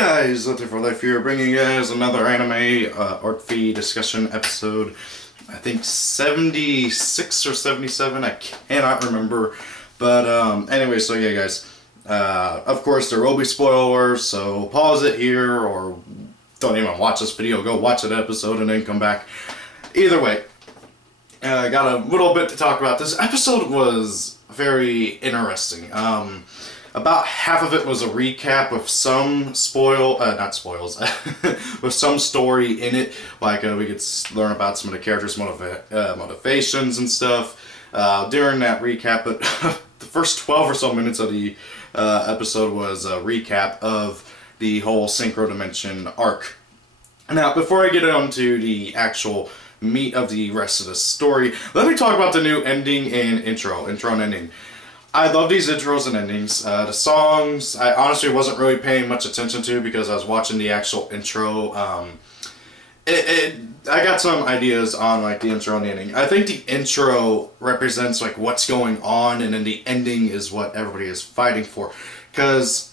guys, Letter for Life here, bringing you guys another anime arc feed discussion episode. I think 76 or 77, I cannot remember. But anyway, so yeah guys, of course there will be spoilers, so pause it here or don't even watch this video, go watch that episode and then come back. Either way, I got a little bit to talk about. This episode was very interesting. About half of it was a recap with some not spoils, with some story in it. Like we could learn about some of the characters' motivations and stuff during that recap. But the first 12 or so minutes of the episode was a recap of the whole Synchro Dimension arc. Now, before I get onto the actual meat of the rest of the story, let me talk about the new ending and intro and ending. I love these intros and endings. The songs, I honestly wasn't really paying much attention to because I was watching the actual intro. I got some ideas on like the intro and the ending. I think the intro represents like what's going on, and then the ending is what everybody is fighting for. Because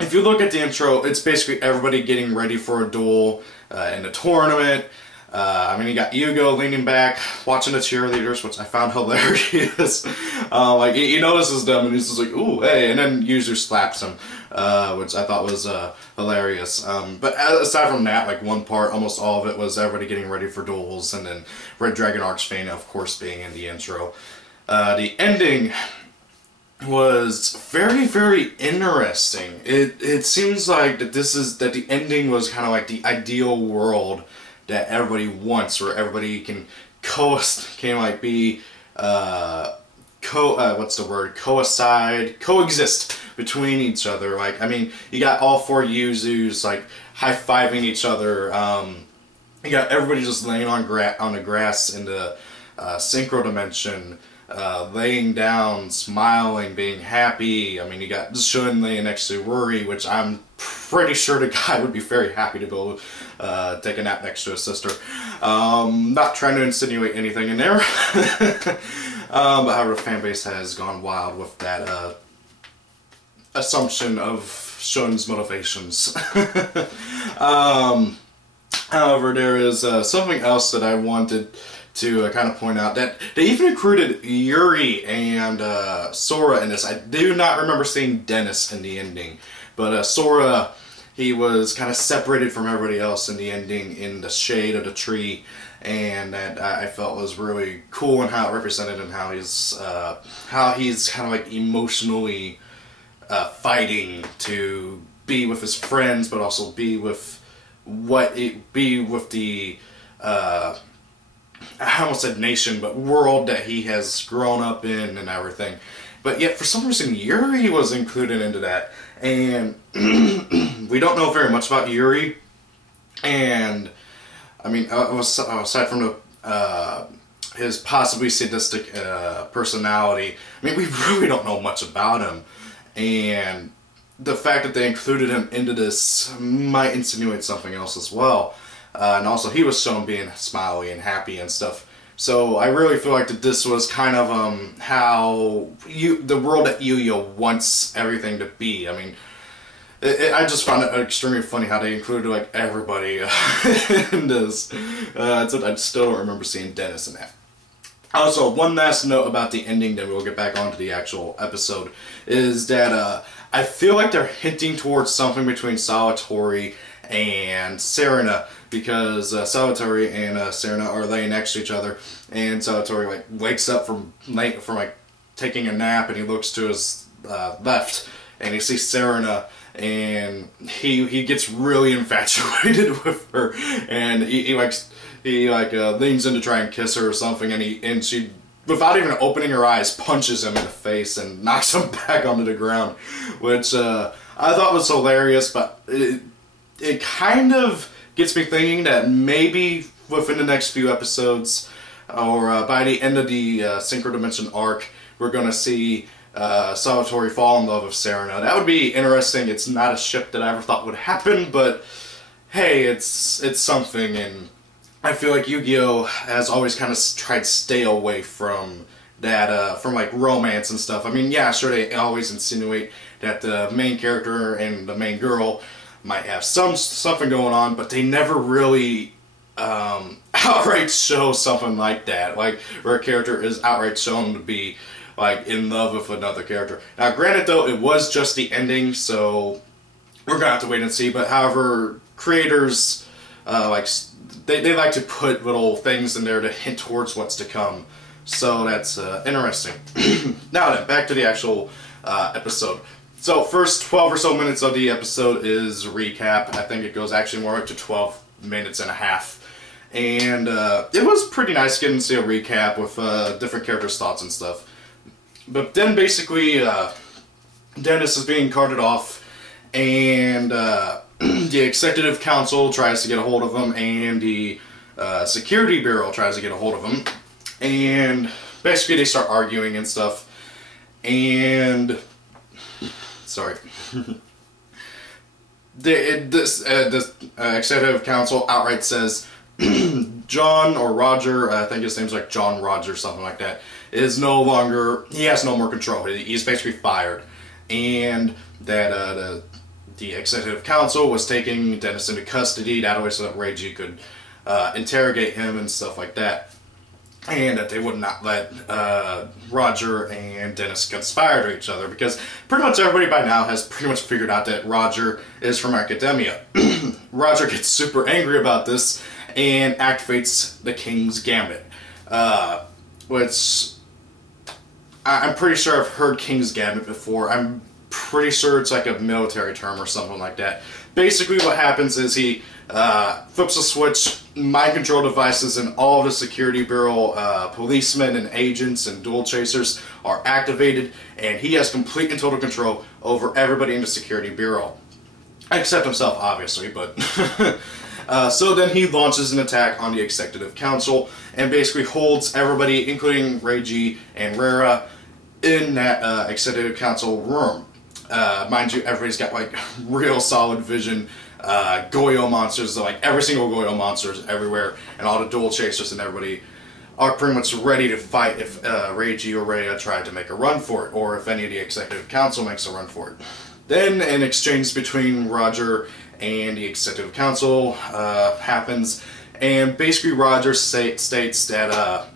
if you look at the intro, it's basically everybody getting ready for a duel in a tournament. I mean, you got Yugioh leaning back, watching the cheerleaders, which I found hilarious. Like, he notices them, and he's just like, ooh, hey, and then Yugioh slaps him, which I thought was hilarious. But aside from that, like, one part, almost all of it was everybody getting ready for duels, and then Red Dragon Archfang, of course, being in the intro. The ending was very, very interesting. It seems like that the ending was kind of like the ideal world that everybody wants, where everybody can coexist between each other. Like, I mean, you got all four Yuzus like high-fiving each other. You got everybody just laying on the grass in the Synchro Dimension, laying down, smiling, being happy. I mean, you got Shun laying next to Wuri, which I'm pretty sure the guy would be very happy to go take a nap next to his sister. Not trying to insinuate anything in there. But however, the fan base has gone wild with that assumption of Shun's motivations. However, there is something else that I wanted to kind of point out, that they even included Yuri and Sora in this. I do not remember seeing Dennis in the ending, but Sora, he was kind of separated from everybody else in the ending in the shade of the tree, and that I felt was really cool in how it represented and how he's kind of like emotionally fighting to be with his friends, but also be with the I almost said nation, but world that he has grown up in and everything. But yet, for some reason, Yuri was included into that. And we don't know very much about Yuri. And, I mean, aside from his possibly sadistic personality, I mean, we really don't know much about him. And the fact that they included him into this might insinuate something else as well. And also, he was shown being smiley and happy and stuff. So I really feel like that this was kind of how the world that Yugioh wants everything to be. I mean, I just found it extremely funny how they included like everybody in this. I still don't remember seeing Dennis in that. Also, one last note about the ending, then we'll get back onto the actual episode, is that I feel like they're hinting towards something between Sawatori and Serena, because Sawatori and Serena are laying next to each other, and Sawatori like wakes up from like taking a nap, and he looks to his left, and he sees Serena, and he gets really infatuated with her, and he leans in to try and kiss her or something, and she, without even opening her eyes, punches him in the face and knocks him back onto the ground, which I thought was hilarious. But it kind of gets me thinking that maybe within the next few episodes, or by the end of the Synchro Dimension arc, we're going to see Sawatori fall in love with Serena. That would be interesting. It's not a ship that I ever thought would happen, but hey, it's something, and I feel like Yugioh has always kind of tried to stay away from that, from like romance and stuff. I mean, yeah, sure, they always insinuate that the main character and the main girl might have something going on, but they never really outright show something like that, like where a character is outright shown to be like in love with another character. Now granted though, it was just the ending, so we're gonna have to wait and see. But however, creators they like to put little things in there to hint towards what's to come, so that's interesting. Now then, back to the actual episode. So first 12 or so minutes of the episode is recap. I think it goes actually more up to 12 minutes and a half. And it was pretty nice getting to see a recap with different characters' thoughts and stuff. But then basically, Dennis is being carted off, and the Executive Council tries to get a hold of him, and the Security Bureau tries to get a hold of him. And basically they start arguing and stuff. And sorry. This Executive Council outright says John or Roger, I think his name's like John Roger, something like that, is no longer, he has no more control. He's basically fired. And that the Executive Council was taking Dennis into custody, that way so that Reiji could interrogate him and stuff like that. And that they would not let Roger and Dennis conspire to each other, because pretty much everybody by now has pretty much figured out that Roger is from Academia. Roger gets super angry about this and activates the King's Gambit, which I'm pretty sure I've heard King's Gambit before. I'm pretty sure it's like a military term or something like that. Basically what happens is he flips a switch, mind control devices, and all the Security Bureau policemen and agents and dual chasers are activated, and he has complete and total control over everybody in the Security Bureau. Except himself, obviously, but... so then he launches an attack on the Executive Council, and basically holds everybody, including Reiji and Rera, in that Executive Council room. Mind you, everybody's got like real solid vision. Goyo monsters, like every single Goyo monster is everywhere, and all the dual chasers and everybody are pretty much ready to fight if Reiji or Rhea tried to make a run for it, or if any of the Executive Council makes a run for it. Then an exchange between Roger and the Executive Council happens, and basically Roger states that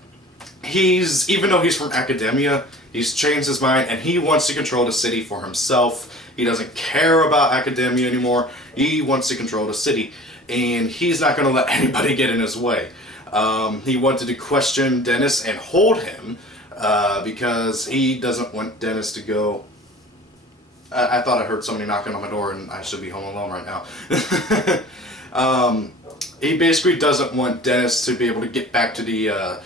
even though he's from Academia, he's changed his mind and he wants to control the city for himself. He doesn't care about Academia anymore. He wants to control the city, and he's not going to let anybody get in his way. He wanted to question Dennis and hold him because he doesn't want Dennis to go... I thought I heard somebody knocking on my door, and I should be home alone right now. He basically doesn't want Dennis to be able to get back to the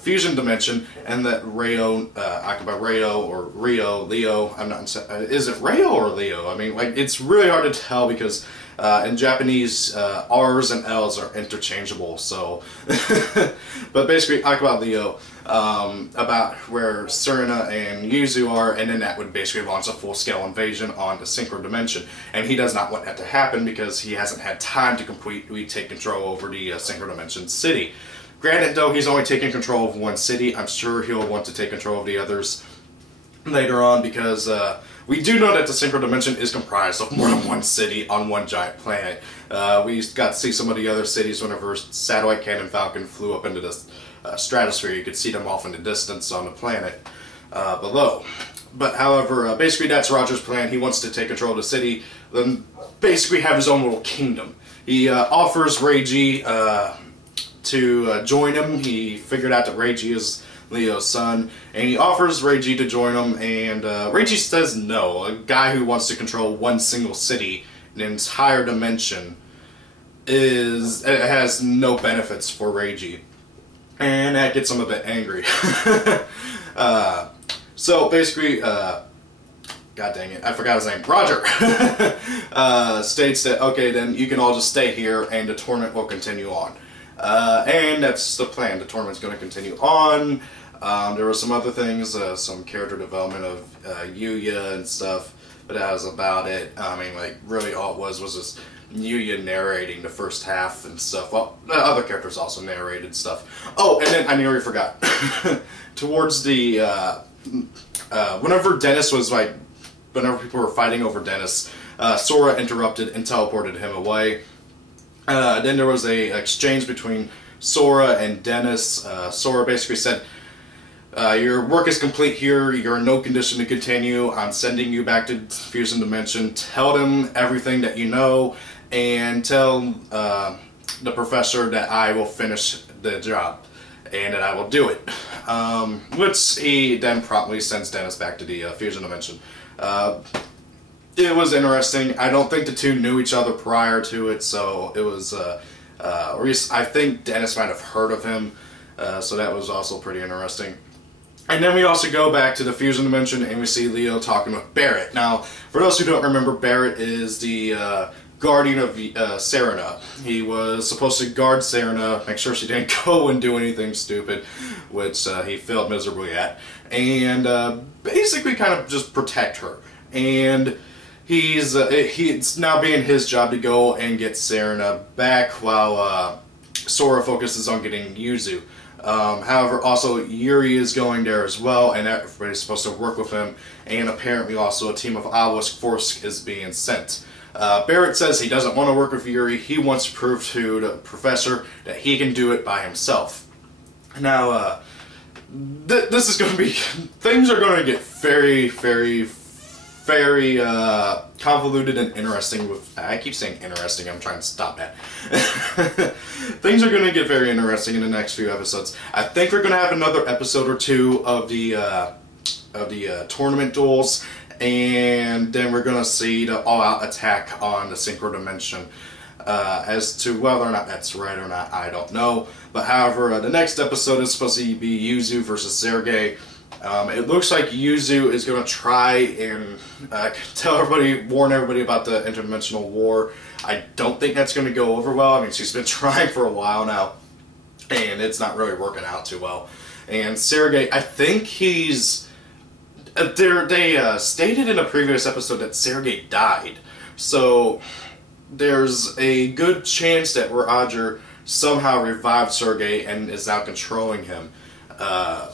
fusion dimension, and that Leo, I'm not, is it Reo or Leo? I mean, like, it's really hard to tell because in Japanese, R's and L's are interchangeable, so, but basically, Akaba Leo, about where Serena and Yuzu are, and then that would basically launch a full-scale invasion on the Synchro Dimension, and he does not want that to happen because he hasn't had time to completely take control over the Synchro Dimension city. Granted, though, he's only taking control of one city. I'm sure he'll want to take control of the others later on, because we do know that the Synchro Dimension is comprised of more than one city on one giant planet. We got to see some of the other cities whenever Satellite Cannon Falcon flew up into the stratosphere. You could see them off in the distance on the planet below. But however, basically that's Roger's plan. He wants to take control of the city, then basically have his own little kingdom. He offers Reiji to join him. He figured out that Reiji is Leo's son, and he offers Reiji to join him, and Reiji says no. A guy who wants to control one single city in an entire dimension has no benefits for Reiji, and that gets him a bit angry. So basically, God dang it, I forgot his name, Roger, states that, okay, then you can all just stay here and the tournament will continue on. And that's the plan. The tournament's going to continue on. There were some other things, some character development of Yugioh and stuff, but that was about it. I mean, like, really all it was just Yugioh narrating the first half and stuff. Well, the other characters also narrated stuff. Oh, and then I nearly forgot. Towards the, whenever Dennis was, like, whenever people were fighting over Dennis, Sora interrupted and teleported him away. Then there was a exchange between Sora and Dennis. Sora basically said, your work is complete here, you're in no condition to continue, I'm sending you back to Fusion Dimension, tell them everything that you know, and tell the professor that I will finish the job, and that I will do it. Which he then promptly sends Dennis back to the Fusion Dimension. It was interesting. I don't think the two knew each other prior to it, so it was, or at least I think Dennis might have heard of him, so that was also pretty interesting. And then we also go back to the Fusion Dimension and we see Leo talking with Barrett. Now, for those who don't remember, Barrett is the guardian of Serena. He was supposed to guard Serena, make sure she didn't go and do anything stupid, which he failed miserably at, and basically kind of just protect her. And it's now being his job to go and get Serena back while Sora focuses on getting Yuzu. However, also Yuri is going there as well, and everybody's supposed to work with him, and apparently also a team of Obelisk Force is being sent. Barrett says he doesn't want to work with Yuri, he wants to prove to the professor that he can do it by himself. Now, this is going to be, things are going to get very, very convoluted and interesting with, I keep saying interesting, I'm trying to stop that. Things are going to get very interesting in the next few episodes. I think we're going to have another episode or two of the tournament duels, and then we're going to see the all-out attack on the Synchro Dimension. As to whether or not that's right or not, I don't know. But however, the next episode is supposed to be Yuzu versus Sergei. It looks like Yuzu is going to try and warn everybody about the interdimensional war. I don't think that's going to go over well. I mean, she's been trying for a while now, and it's not really working out too well. And Sergei, I think he's... they stated in a previous episode that Sergei died. So there's a good chance that Roger somehow revived Sergei and is now controlling him.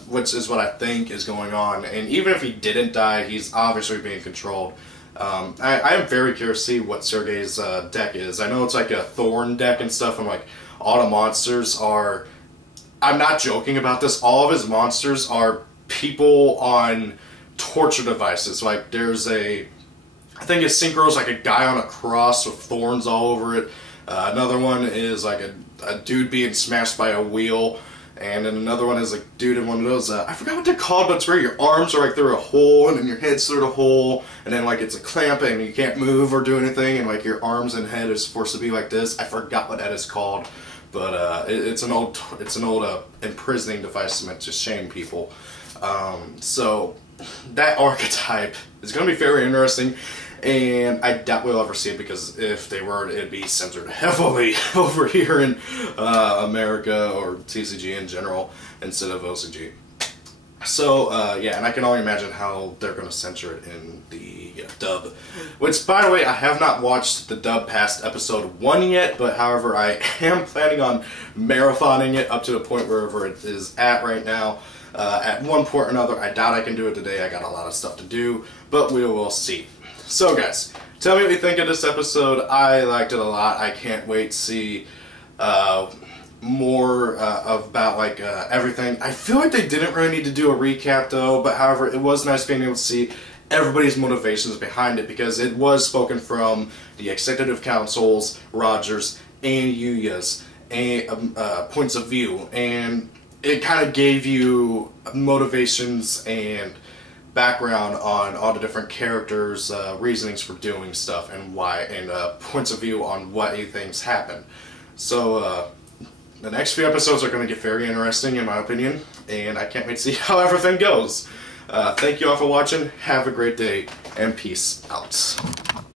Which is what I think is going on. And even if he didn't die, he's obviously being controlled. I am very curious to see what Sergei's deck is. I know it's like a Thorn deck and stuff, and like all the monsters are... I'm not joking about this, all of his monsters are people on torture devices. Like there's a... I think his Synchro is like a guy on a cross with thorns all over it. Another one is like a dude being smashed by a wheel. And then another one is like dude in one of those, I forgot what they're called, but it's where your arms are like through a hole and then your head's through the hole, and then like it's a clamp and you can't move or do anything, and like your arms and head is forced to be like this. I forgot what that is called, but it's an old imprisoning device meant to shame people. So that archetype is going to be very interesting. And I doubt we'll ever see it, because if they were, it'd be censored heavily over here in America, or TCG in general, instead of OCG. So, yeah, and I can only imagine how they're going to censor it in the dub. Which, by the way, I have not watched the dub past episode 1 yet, but however, I am planning on marathoning it up to the point wherever it is at right now. At one point or another, I doubt I can do it today. I got a lot of stuff to do, but we will see. So guys, tell me what you think of this episode. I liked it a lot. I can't wait to see more about like everything. I feel like they didn't really need to do a recap though, but however, it was nice being able to see everybody's motivations behind it, because it was spoken from the Executive Council's, Roger's, and Yugioh's points of view, and it kind of gave you motivations and background on all the different characters' reasonings for doing stuff, and why, and points of view on why things happen. So the next few episodes are going to get very interesting in my opinion, and I can't wait to see how everything goes. Thank you all for watching, have a great day, and peace out.